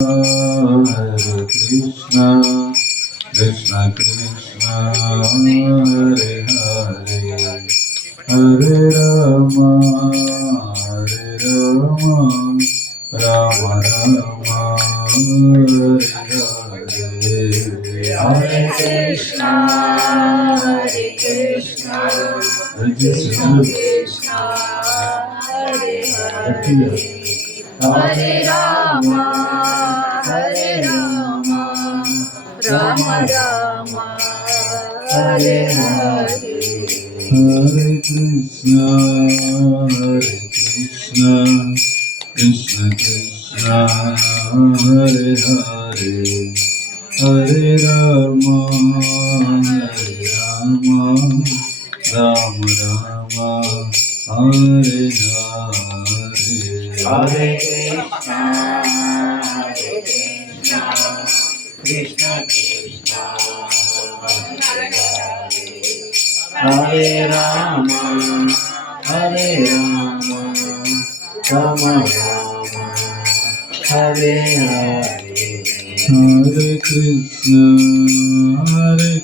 Hare Krishna, Krishna Krishna, Hare Hare, Hare Rama, Hare Rama, Rama Rama, Hare Hare, Hare Krishna, Hare Krishna, Krishna Krishna. Krishna, Hare Hare, Hare Rama, Hare Rama, Rama Rama, Hare Hare. Hare Krishna, Hare Krishna, Krishna Krishna, Hare Hare, Hare Rama, Hare Rama, Rama Rama, Hare Hare. Hare Krishna, Hare Krishna, Krishna Krishna, Hare Hare, Hare Rama, Hare Rama, Rama Rama, Hare Hare. Hare Krishna,